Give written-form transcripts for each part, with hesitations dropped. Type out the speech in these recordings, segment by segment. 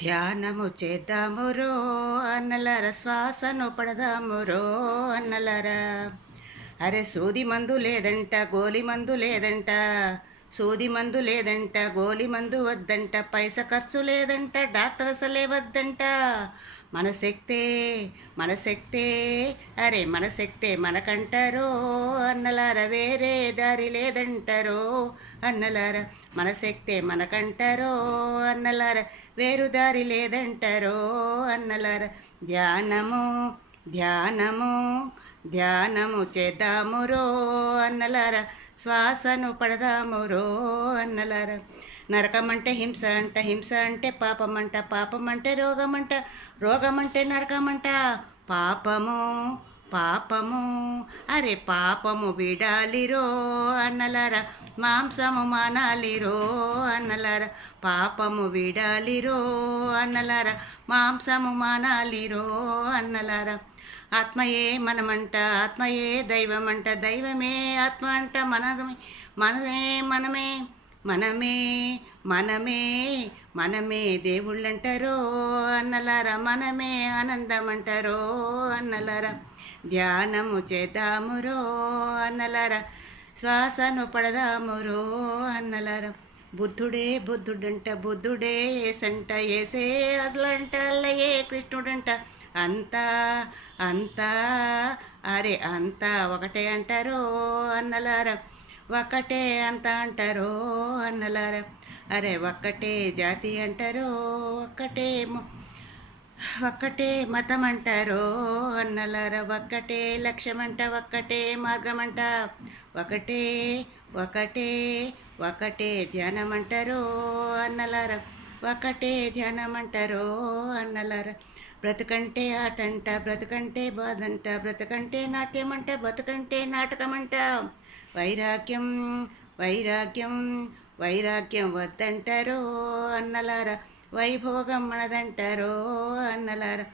ధ్యానము చేద్దామురో అన్నలర, శ్వాసను పడదామురో అన్నలర. అరే సూది మందు లేదంట, గోలి మందు లేదంట, సూది మందు లేదంట, గోలి మందు వద్దంట, పైస ఖర్చు లేదంట, డాక్టర్ అసలే వద్దంట. మన శక్తే మన శక్తే, అరే మన శక్తే మనకంటారో అన్నలార, వేరే దారి లేదంటారో అన్నలార. మన శక్తే మనకంటారో అన్నలార, వేరు దారి లేదంటారో అన్నలార. ధ్యానము ధ్యానము ధ్యానము చేద్దామురో అన్నలార, శ్వాసను పడదామురో అన్నలార. నరకమంటే హింస అంట, హింస అంటే పాపమంట, పాపమంటే రోగమంట, రోగమంటే నరకమంట. పాపము పాపము, అరే పాపము విడాలిరో అన్నలార, మాంసము మానాలిరో అన్నలార. పాపము విడాలిరో అన్నలార, మాంసము మానాలిరో అన్నలార. ఆత్మయే మనమంట, ఆత్మయే దైవమంట, దైవమే ఆత్మ అంట. మనమే మనమే మనమే మనమే మనమే దేవుళ్ళంటారో అన్నలారా, మనమే ఆనందమంటారో అన్నలారా. ధ్యానము చేద్దామురో అన్నలారా, శ్వాసను పడదామురో అన్నలారా. బుద్ధుడే బుద్ధుడంట, బుద్ధుడే ఏసంట, ఏసే అసలంట, అల్లయే కృష్ణుడంట. అంతా అంతా, అరే అంతా ఒకటే అంటారో అన్నలారా, ఒక్కటే అంత అంటారో అన్నలారా. అరే ఒక్కటే జాతి అంటారో, ఒక్కటే మతం అంటారో అన్నలారా. ఒక్కటే లక్ష్యమంట, ఒక్కటే మార్గమంట, ఒకటే ఒకటే ఒకటే ధ్యానమంటారో అన్నలారా, ఒకటే ధ్యానమంటారో అన్నలారా. బ్రతుకంటే ఆటంట, బ్రతుకంటే బాధంట, బ్రతుకంటే నాట్యమంట, బతుకంటే నాటకమంట. వైరాగ్యం వైరాగ్యం వైరాగ్యం వద్దంటారో అన్నలారా, వైభోగం మనదంటారో అన్నలారా.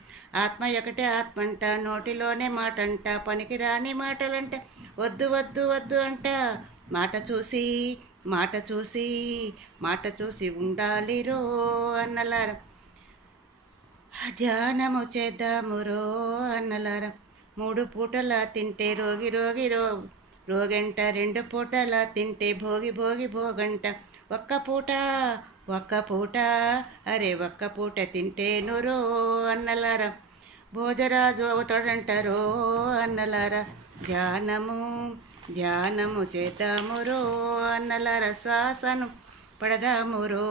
ఆత్మ ఒకటే ఆత్మంట, నోటిలోనే మాటంట, పనికిరాని మాటలంట, వద్దు వద్దు వద్దు అంట. మాట చూసి మాట చూసి మాట చూసి ఉండాలిరో అన్నలారా. ధ్యానము చేద్దామురో అన్నలారా. 3 పూటల తింటే రోగంట, 2 పూటల తింటే భోగి భోగంట. ఒక్క పూట, అరే ఒక్క పూట తింటే నోరో అన్నలారా, భోజరాజు అవుతాడంటారో అన్నలారా. ధ్యానము చేద్దామురో అన్నలారా, శ్వాసను పడదామురో